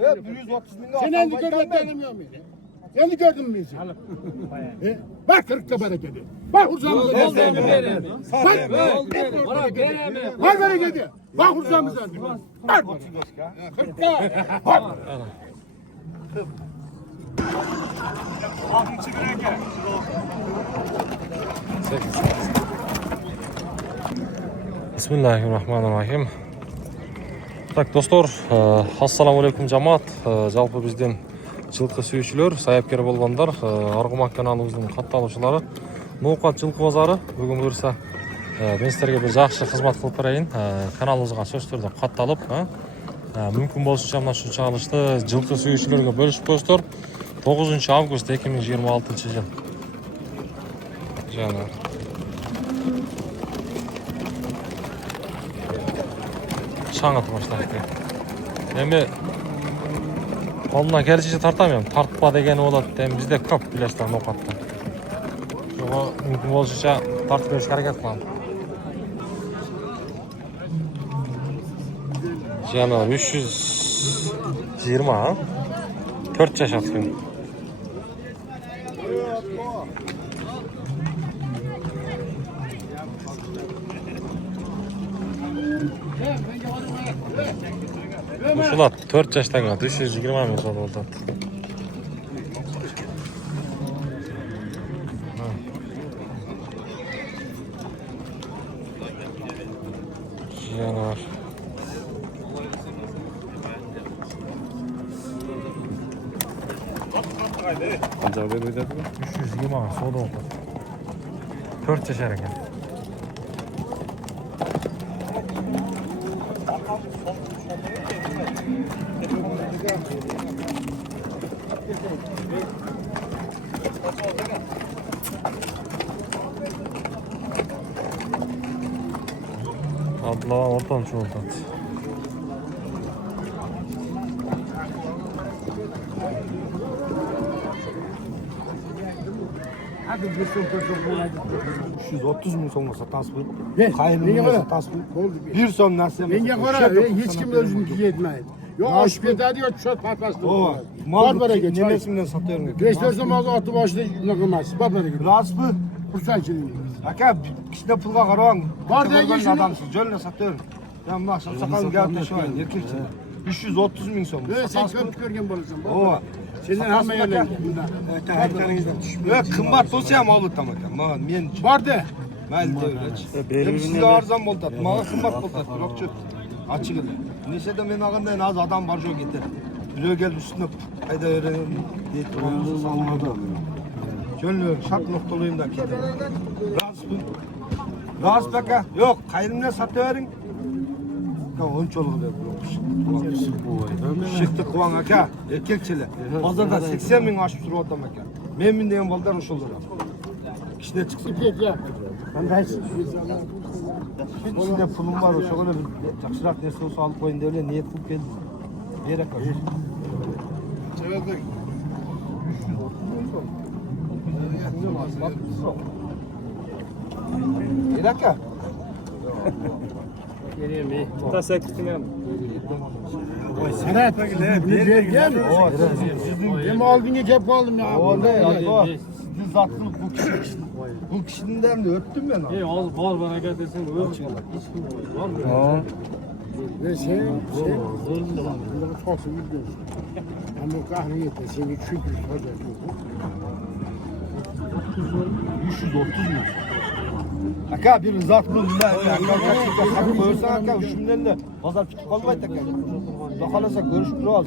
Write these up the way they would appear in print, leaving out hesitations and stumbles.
Evet 130 bin lira. Sen endi görüp tanımıyor musun? Endi gördün mü bizi? Bak kırıkta bereketi. Bak hurzamıza. Bak. Var bereketi. Bak hurzamıza. Bak. Kırıkta. Bak. Bismillahirrahmanirrahim. Так, достор, ассаламу алейкум жамаат. Жалпы бизден жылкы сүйүүчүлөр, саяпкер болгондар, Аргумак каналыбыздын катталуучулары, Ноокат жылкы базары бүгүн буюрса мен силерге бир жакшы кызмат кылып берейин. Каналыбызга сөзсүз түрдө катталып, мүмкүн болушунча мына ушул чыгарылышты жылкы сүйүүчүлөргө бөлүшүп коюңуздар. 9 август 2026 жыл. Жана шаңытып баштайт. Эми колумдан келишинче тартам, тартпа дегени болот. Эми бизде көп билесиздер Ноокатта. Ошого мүмкүн болушунча тартып беришке аракет кылам. Жана 320, 4 жаш аткын. Ушулар 4 жаштагы 320 миң сотуп атат. Жана канча берип атат? 320 миң сотуп атат. 4 жашар экен. Adla ortadan çoğaltat. Hadi bir son person bulaydı. 330 bin so'mga satasizmi? Menga Qaynimga qara. satasizmi? Bo'ldi. Bir so'm narsa. Menga qara, hech kim o'zinikiga yetmaydi. Yo oshib ketadi, yo tushib patpastda. O, Bor baraga, nemesinden satıyorum. 5-4 so'm otib boshida unaqa emas. Bor baraga. Rostmi? Xursandchilik. Aka, kishida pulga qarang. Bor Ko'rgan degishini- odamsiz, jo'nla satıyorum. Ben bak, sakalım geldi şu an, erkekçi. 330 bin so'm. Sen ko'p ko'rgan bo'lasan. O. Sendan hamma yerlar bunda. Aytganingizdan tushib. Qimmat bo'lsa ham olib tamakan. Men Borda. mayli deyverchi. Sizga arzon bo'ladi, menga qimmat bo'ladi, biroqchi ochig'i. Nechada men olgandan az odam bor jo'q ketadi. Birov kelib ustuna qayda öğrenelim deydi. Olmadı. Jo'nlar shart nuqtalayımdan ketadi. Rast aka, yo'q, qayrimdan satavering. Onçoluğu da bırakmış. Şıktı kıvan aka, erkekçiler. Pazarda 80 bin aşıp sürü otam aka. Memnun diyen baldan hoş olur. İşte çıksın. İçinde pulum var, o şöyle bir takşırak nesi olsa alıp koyun devle niyet kılıp geldi. Bir aka. Bir aka. Ta 8 milyon. Serhat, bunu vergen. Hem aldığını kep kaldım ya. O ne ya? Siz zaten bu kişiden de öptüm ben abi. Az bol bereket etsin. Ve sen bunları çok biliyorsun. Ama kahriyete seni çünkü sadece 330 mu? Aka bir zat bunu da aka koyarsan aka üşümden de pazar tutup kalmaydı aka. Bakalasak görüşüp duralım.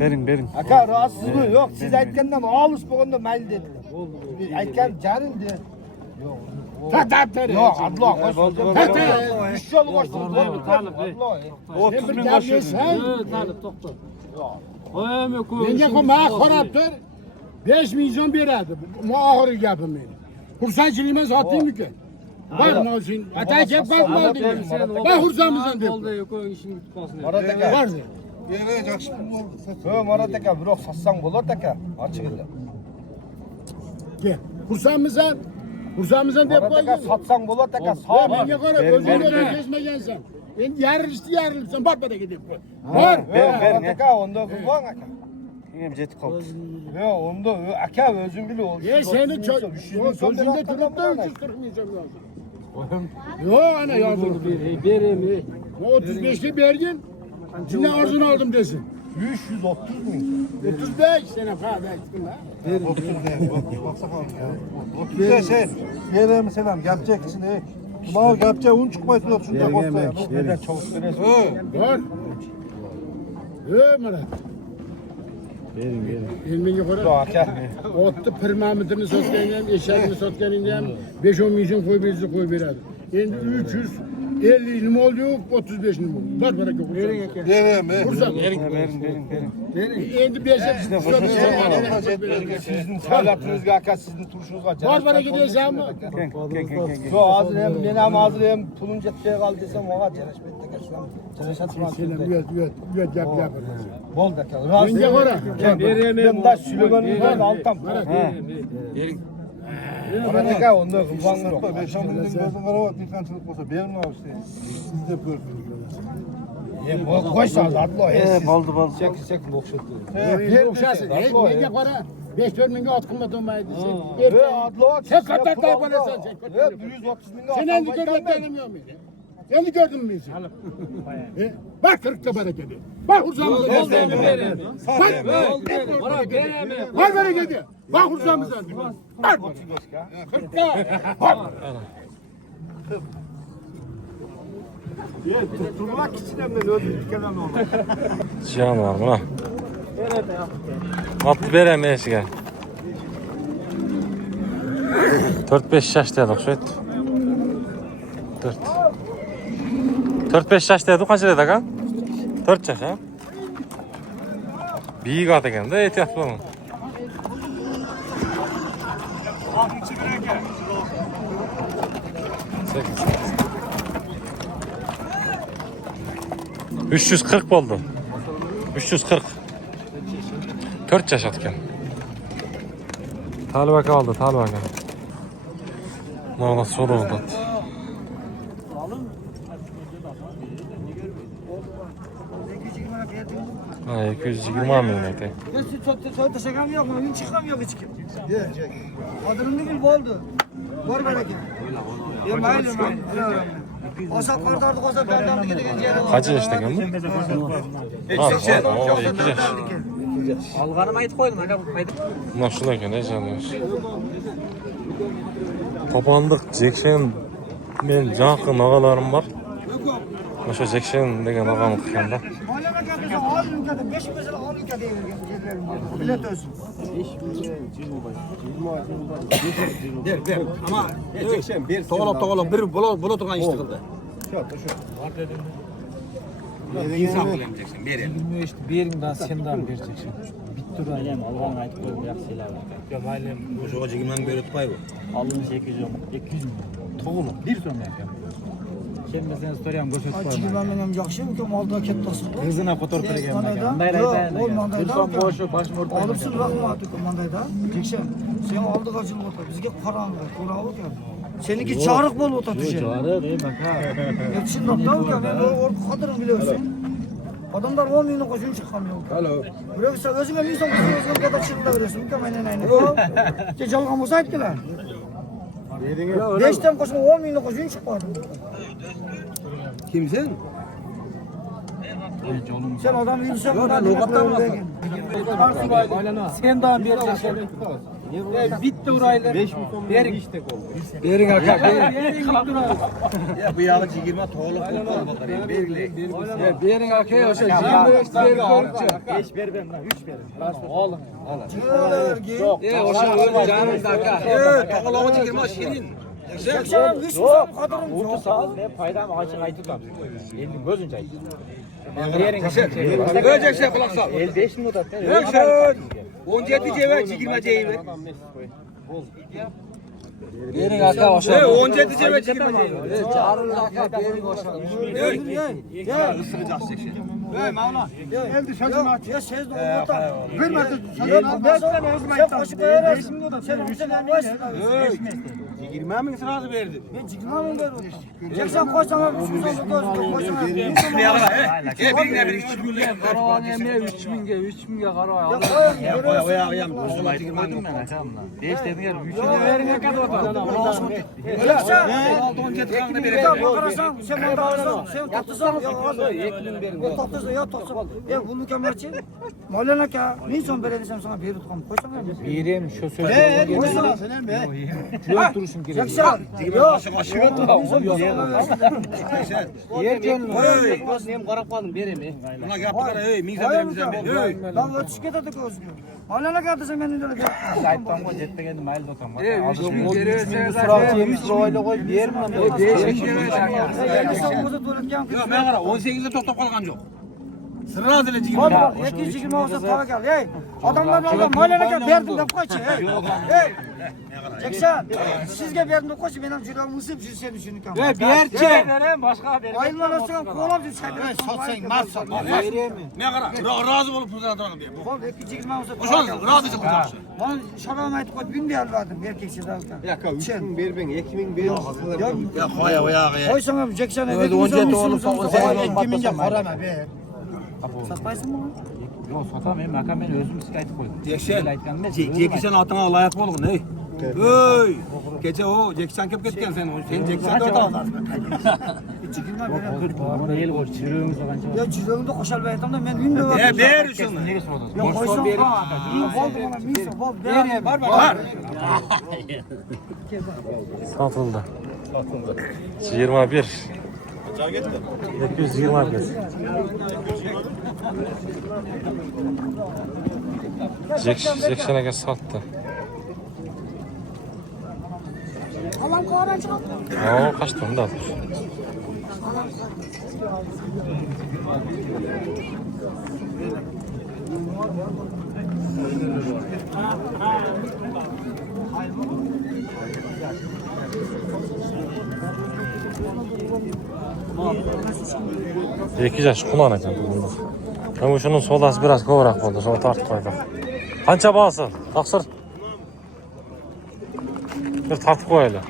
Berin. Aka rahatsız mı? Yok siz aytgandan alış bolganda mayli dediler. Aytgan jarildi. Yok adla koş. Üç yolu koştum. Otuz bin koşuyorsun. Talip to'xta. Menga qilma qarab tur. 5 milyon beradi. Bu oxirgi gapim meni. Xursandchilikman sotdingmi ku? Bor nosin. Atay kep qolmadi. Ben xursandmisan deb. Bo'ldi, ko'ng ishing bitib qolsin. Marat aka. Bordi. Yaxshi pul bo'ldi. Marat aka, biroq satsang bo'ladi aka. Ochig'ida. Gel. Xursandmisan? Xursandmisan deb Marat aka qo'ydim. satsang bo'ladi aka. Menga qarab, o'zingga kesmagansan. Endi yarılsan bak bana gidip. Var. Ver aka onda kurban aka. Yengem jetip kaldı. Yo onda aka özün bile ol. Seni sözünde durup da 340 milyon lazım. Yo ana yazılı. Vereyim. 35'li bergin. Cine arzunu aldım desin. 330 bin. 35 sene falan belki ha. Bir şey, yerime selam, yapacak için Bunlar yapacak un çıkmayı yok şunda kosta ya. Neden çok Var. Murat. Verin. Yukarı. aka. Ottu pirmamidini sotganım, eşeğimi sotganım 5-10 milyon koy beradi. Endi 350 nima oldu yok, 35 nima oldu. Var baraka yok. Yerime. Kursam. Verin. Endi 5'e Sizin salatınızga aka sizin turşunuzga. Var baraka desem mi? Yo hazır hem men ham hazır hem pulun jetpey kaldı desem oğa çalışmaydı kaçsam. Çalışatmaz. Üyet yap. Boldu aka. Razı. Yenge kora. Ben da Süleyman'ın altam. Bana aka onda kurban yok. 5-10 milyon gözün karavat yıkancılık olsa benim ne işte. Siz de görürsünüz. Koysanız atlo. Baldı. Çek okşatdı. Okşasın. Yenge kora. 5-4 milyon at kılmadığımaydı. Adlo. Sen katat da bana sen. 130 bin. Sen endi gördün tanımıyor muydun? Endi gördün mü sen? Bak kırıkta bereketi. Bak hurzamıza göstereyim. Var bereketi. Bak hurzamıza. Bak. Kırıkta. Bak. Tutturmak için hem de öldürdük kelam oldu. Cihan var buna. Atlı berem eşiğe. 4-5 yaş dedik şu et. 4-5 yaş dedik kaç dedik ha? 4 yaş ha? Büyük at eken de ehtiyatlı olun. $340 oldu. 340. 4 yaş atken. Talibaka aldı, talibaka. Nağla soru oldu. Ha, 220 milyon ete. Söyle şakam yok mu? Gün çıkamıyor hiç kim. Adını ne bil oldu. Var bereket. Ya mahalle. Osa kardardı osa dardandı gidegen yeri var. Kaç yaşta geldi? Ha, 2 yaş. Alganım ayıt koydum aga bu kaydı. Bunlar şuna ki ne canlıyor. Tabandık, Jackson, men жақын ağalarım var. Şu Jackson degen ağamı kıyanda. Mahallemə gəldirsə al ülkədə 5 məsələ al ülkədə yerlərim var. Bilet ölsün. Ver. Ama toğalap bir bula turgan iş tıkıldı. İnsan bilemeyeceksin. Berin daha senden vereceksin. Bitti de. Ailem Allah'ın aytıp koyduğu yaxşılar var. Ya ailem Oşoğa çekimden beri tutmayı bu. Aldım 800 milyon. toğulu. Bir so'm ekan. Sen mesela storiyam ko'rsatib qo'yaman. Çiğmen benim yaxşı ülke malda kettasın. Qizini fotoğraf bergan ekan. Yok, o mandayda. Turson boshi boshim o'rtagan. Alıpsın rahmat ülke mandayda. Tekşen. Sen aldık acılık otur. Bizge paranlı. Kurağı gel. Seninki çağrık bol otur düşen. Jori deyman ha. Yetişin nokta ülke. Ben orada kadırım biliyorsun. Adamlar 10 milyon koşun çıkamıyor. Alo. Buraya sen özüne milyon koşun kadar çıkında veriyorsun. Ülke aynı. Ki çalgam olsaydı ki lan. 5'ten koşun 10 milyon koşun çıkmadı. Kimsin? Sen adam yürüsen bundan lokaptan mı alsın? Sen daha bir yaşa. Bitti uraylar. 5 milyon verin. Berin aka. Ya bu yağı 20 toğalıp bakar ya. Berili. Berin arkaya yaşa. 25 verin görünce. 5 vermem lan 3 verin. Oğlum. Oşa öyle canımız aka. Toğalıp 20 şirin. Seksen 3 milyon kadırım yok. Sağ ve paydam açık aytıtam. Endi gözünce ayt. Ölecekse kulak sal. 55 mi odat? Ölçün. 17 ceve 20 ceyi ver. Berin aka oşa. 17 ceve 20 ceyi ver. Çağırın aka berin oşa. Ya Isıracak 80. elde sözünü aç. Ya siz de orada. Vermedi. Sen koşup ayarasın. Sen bize vermezsin. 20 ming sırası verdi. Ben çıkmam ben verdim. 80 koysana 3 milyon koysana. Birine bir 3 milyon. Karavan yemeğe 3000'ge karavan. Oyağıyam. Uzun aytırmadım ben akamla. 5 dedin ya 3 milyon verin ne kadar otur. 80. 16-17 kanında Bir verin. daha bakarsan sen bana alırsan sen tatlısan ya tatlısan ya tatlısan. Ya bunu kemerçi. Malına ka. Ne son belediysem sana bir tutam koysana. Birem şu sözü. Koysana. Yok duruşum gerek. 80. Yok. Yer gönlüm. Hem karaplanım beremi. Buna yaptılar ey mingsen veremizden beri. Lan ötüş getirdi gözüküyor. Malına kadar sen beni öyle Ayıptan koy jetmegen mail dotam. 3000 gerese zaten 100 lirayla koy verim lan. 5000 Yok ben kara 18'de top kalkan yok. Sıra adile Bak bak 220 olsa para gel. Hey adamlar Allah malına kadar verdim de koy ki. Hey. Çeksen. Sizge verdim de koy ki benim cüram ısıp siz sen düşünürken. Berçe verem başka verem. Ayılmalasın kolam düşer. Satsan mal sat. Ne kara razı olup pazara atalım diye. Bak 220 olsa para Koşan gel. razı çıkacak. Bana şaban ait koy bin değer verdim erkeksiz alkan. Ya 3000 ver ben 2000 ver. Ya koya oyağı ya. Koy sana çeksen eve Öyle onca doğru sakın sen kimince para ver. Satmaysın mı? Yok satam ben makam ben özüm şikayet koydum. Jekişen atına layık olun ne? Hey! Gece o Jekişen kep ketken sen. Sen Jekişen de atarsın. Çıkınlar böyle. Doğru değil bu çürüğümüz olanca. Ya cüzdanımda koşal bayatım da ben ünlü var. Ver şunu. Neresi oldu? Ya koysam iyi oldu bana miyse bol. Var. Satıldı. 21. 221. Zekşenege sattı. Alan kovaran çıkar. Ya kaç ton da? İki yaş kullanacağım bunda. Ama şunun solası biraz kovrak oldu. Şunu tartıp koyduk. Kança bağısı? Taksır. Bir tartıp koyalım.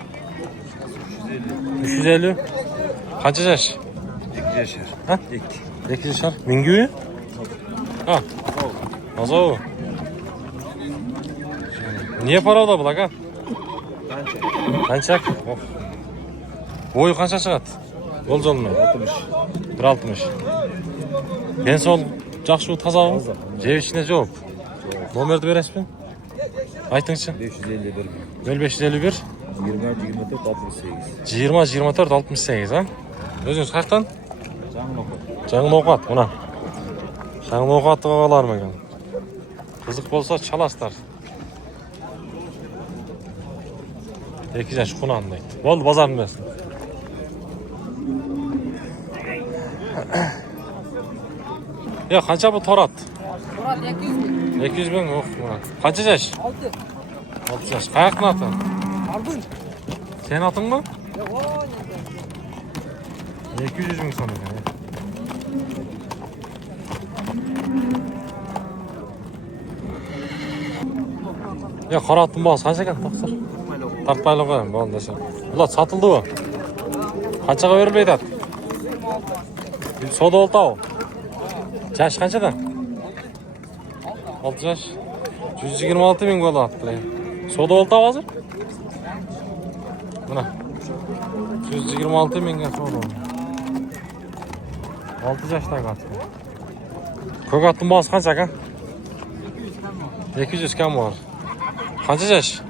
350. Kaç yaş? 2 yaş. Ha? 2 yaş. Mingüyü? Ha. Azao. Niye para da bulak ha? Kançak. Of. Boyu kança çıkat? Yol joluna? 60. 1.60. Ben sol жақсы таза жеп ішіне жоқ. Номерді бересіз бе? Айтыңызшы. 551 0551 20 24 68 20 24 68 ha? Өзіңіз қаяқтан? Жаңын Жаңын мына. Жаңын оқатыға қалармын екен. Қызық болса çalasыздар. 2 yaş құнан дейді. Болды базарын берсін. Ya қанша bu torat? Torat 200 bin. 200 bin. Of Murat. Kaç yaş? 6 yaş. Kayakın atı? Aldın. Senin atın mı? Ya o 200 bin sanırım. Ya qara attın bağız. Kaç ekan taqsir? Tartmayla koyayım bağın desem. Ulan satıldı o. Qanchaga verilmeydi at? Soda oldu o. Yaş qanchadan? 6 yaş. 126 bin gol attı. Soda oldu hazır. Buna. 126 bin soda oldu. 6 yaşta attı. Kök attın bağız qancha ka? 200 kam var. Qancha yaş?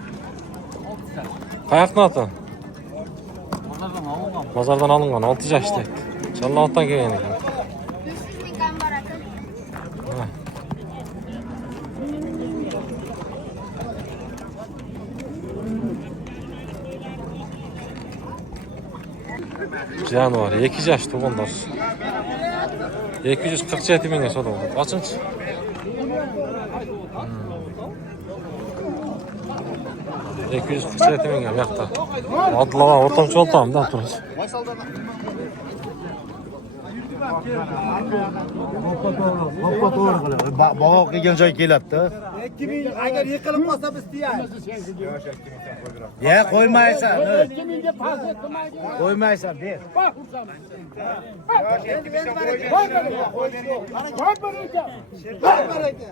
Qayaqdan atın? Bazardan alıngan 6 yaş deydi. Çallavattan kelgen ekan. Januar 2 yaş tuğunlar. 247 mingga soda oldu. Açınçı. Hmm. 247 mingga bu yoqda. Adlaga o'rtamcha oltamda turibdi. Hoppa doğru. Baba kelgan joy keladi. 2000 agar yiqilib qolsa biz tiyamiz. Ya qo'ymaysan. 2000 deb pas etdim. Qo'ymaysan, ber. Bak Hursam. Bak baraka.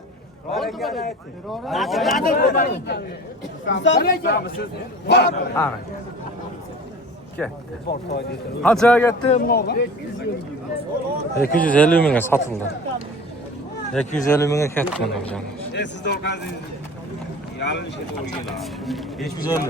Qanchaga ketdi bunaqa? 250 mingga sotildi. 250 mingga ketdi mana bu joni. Siz de orqanızda yarın şey doğru geliyor. 550.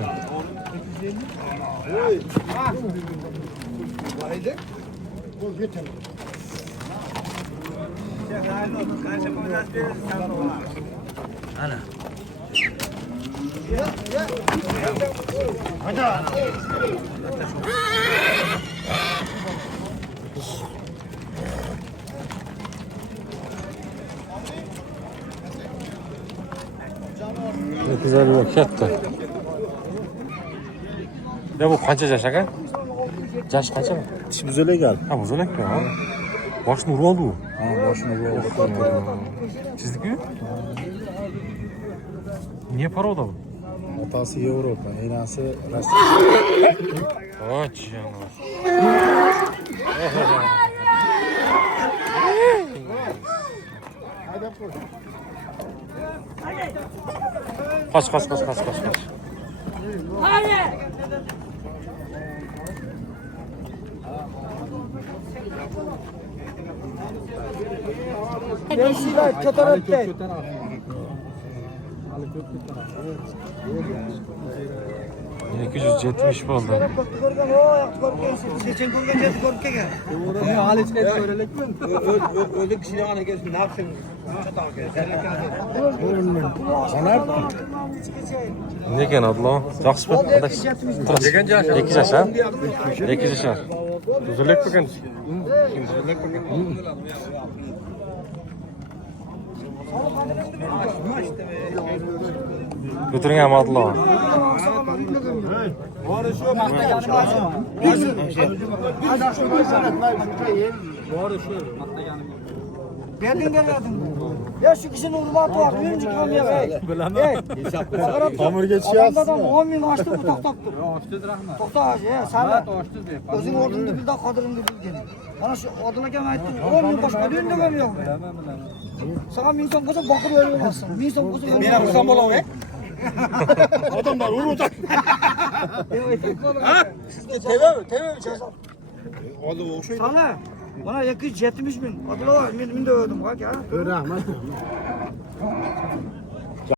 Güzel bir ketdi. Ya bu qancha yaş aka? Yaş qancha? Tish buzalagan. Ha, buzalak ya. Boshini urib oldi u. Ha, boshini urib. Sizniki? Niye paroda bu? Otasi Yevropa, enasi Rossiya. Aç yana. Kaç. Beşiktaş kötü. 270 bo'ldi. Ko'rgan o yaxshi ko'rib kelsin. Sechen ko'rgan jet ko'rib kelgan. Halichni ko'ralikmi? Öyle kişiler ana gelsin ne yapsın? Lekin adlo. Yaxshi adash. Ikki yashar. 2 yashar. Tuzilak bo'lgan. Götürün hem adlo. Berlin'e verdim. Ya şu kişinin urmatı var. Birinci kamya ver. Tamir geçiyorsun. Adam 10 bin açtı bu toktaptır. Tokta hacı ya sen özün ordunda bir daha kadırını bildin. Bana şu adına gel ayttim. 10 bin başka düğünde görmüyor mu? Sana bir insan kosa bakır ölmezsin. Bir insan kosa ölmezsin. Ben vursam olam he? Adamlar vuracak. Teve mi? Oğlum o şey. Sana bana 270 bin. Adıla var. Min de öldüm bak ya. Rahmet.